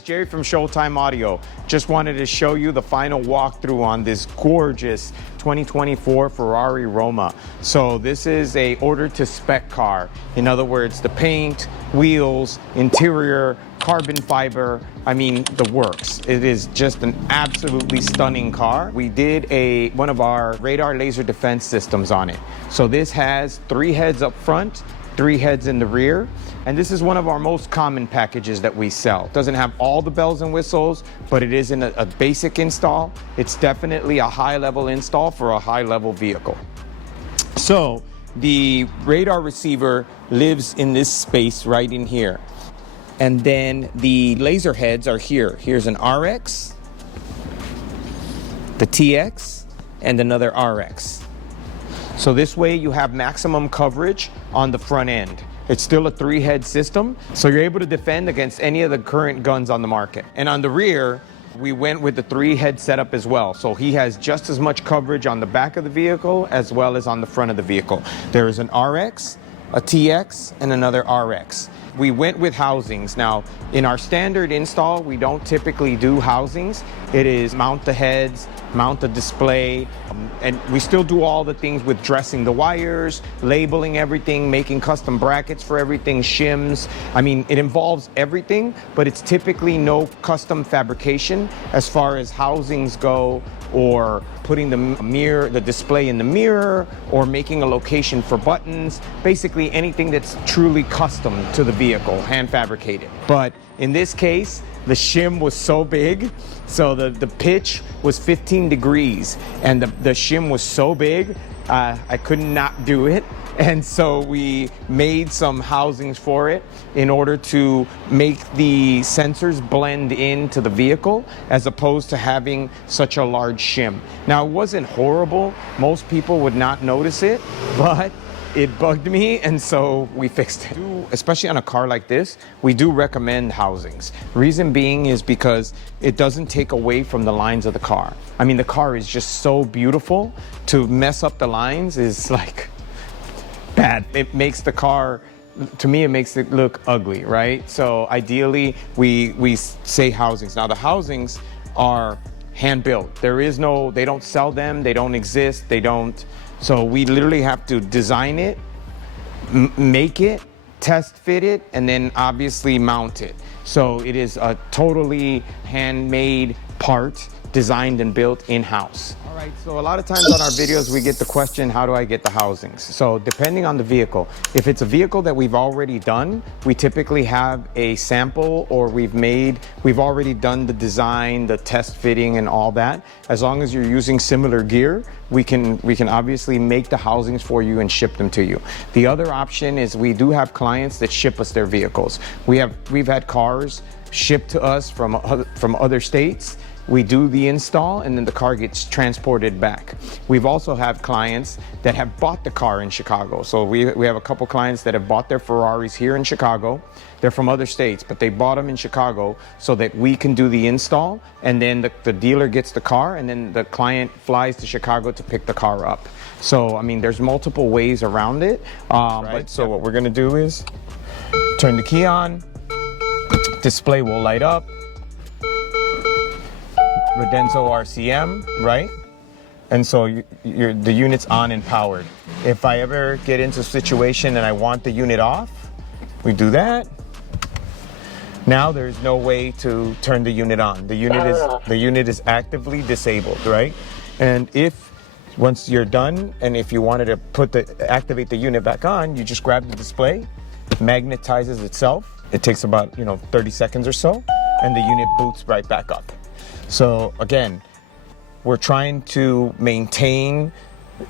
guys, Jerry from Showtime Audio. Just wanted to show you the final walkthrough on this gorgeous 2024 Ferrari Roma. So this is a order to spec car. In other words, the paint, wheels, interior, carbon fiber, I mean the works. It is just an absolutely stunning car. We did one of our radar laser defense systems on it. So this has 3 heads up front, 3 heads in the rear, and this is one of our most common packages that we sell. It doesn't have all the bells and whistles, but it is in a basic install. It's definitely a high-level install for a high-level vehicle. So the radar receiver lives in this space right in here. And then the laser heads are here. Here's an RX, the TX, and another RX. So this way you have maximum coverage on the front end. It's still a 3-head system, so you're able to defend against any of the current guns on the market. And on the rear, we went with the 3-head setup as well. So he has just as much coverage on the back of the vehicle as well as on the front of the vehicle. There is an RX, a TX, and another RX. We went with housings. Now, in our standard install, we don't typically do housings. It is mount the heads, mount the display, and we still do all the things with dressing the wires, labeling everything, making custom brackets for everything, shims. I mean, it involves everything, but it's typically no custom fabrication as far as housings go, or putting the display in the mirror, or making a location for buttons. Basically anything that's truly custom to the vehicle, hand fabricated. But in this case, the shim was so big, so the pitch was 15 degrees, and the shim was so big, I could not do it. And so we made some housings for it in order to make the sensors blend into the vehicle as opposed to having such a large shim. Now, it wasn't horrible. Most people would not notice it, but it bugged me, and so we fixed it. Especially on a car like this, we do recommend housings. Reason being is because it doesn't take away from the lines of the car. I mean, the car is just so beautiful. To mess up the lines is like bad. It makes the car, to me, it makes it look ugly, right? So ideally, we say housings. Now, the housings are hand built. They don't sell them, they don't exist, so we literally have to design it, make it, test fit it, and then obviously mount it. So it is a totally handmade part, designed and built in-house. All right, so a lot of times on our videos we get the question, how do I get the housings? So depending on the vehicle, if it's a vehicle that we've already done, we typically have a sample, or we've already done the design, the test fitting and all that. As long as you're using similar gear, we can obviously make the housings for you and ship them to you. The other option is we do have clients that ship us their vehicles. We've had cars shipped to us from other states. We do the install, and then the car gets transported back. We've also had clients that have bought the car in Chicago. So we have a couple clients that have bought their Ferraris here in Chicago. They're from other states, but they bought them in Chicago so that we can do the install, and then the dealer gets the car, and then the client flies to Chicago to pick the car up. So, I mean, there's multiple ways around it. So what we're gonna do is turn the key on, display will light up, Radenso RCM, right? And so the unit's on and powered. If I ever get into a situation and I want the unit off, we do that. Now there's no way to turn the unit on. The unit is actively disabled, right? And once you're done, and if you wanted to activate the unit back on, you just grab the display, it magnetizes itself. It takes about 30 seconds or so, and the unit boots right back up. So again, we're trying to maintain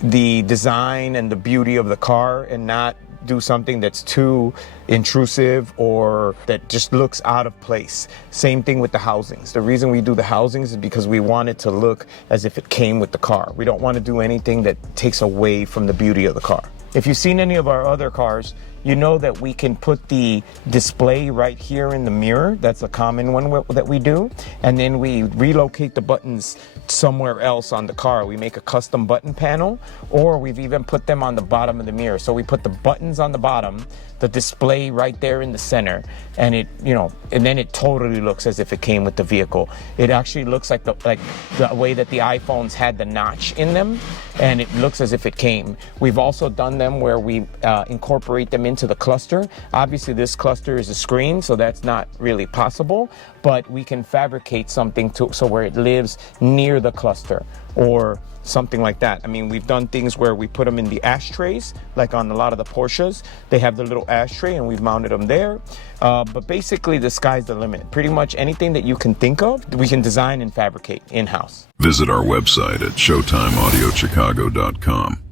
the design and the beauty of the car and not do something that's too intrusive or that just looks out of place. Same thing with the housings. The reason we do the housings is because we want it to look as if it came with the car. We don't want to do anything that takes away from the beauty of the car. If you've seen any of our other cars, you know that we can put the display right here in the mirror. That's a common one that we do. And then we relocate the buttons somewhere else on the car. We make a custom button panel, or we've even put them on the bottom of the mirror. So we put the buttons on the bottom, the display right there in the center, and it, and then it totally looks as if it came with the vehicle. It actually looks like the way that the iPhones had the notch in them, and it looks as if it came. We've also done them where we incorporate them into the cluster. Obviously this cluster is a screen, so that's not really possible, but we can fabricate something so where it lives near the cluster or something like that. I mean, we've done things where we put them in the ashtrays, like on a lot of the Porsches. They have the little ashtray and we've mounted them there. But basically the sky's the limit. Pretty much anything that you can think of, we can design and fabricate in-house. Visit our website at showtimeaudiochicago.com.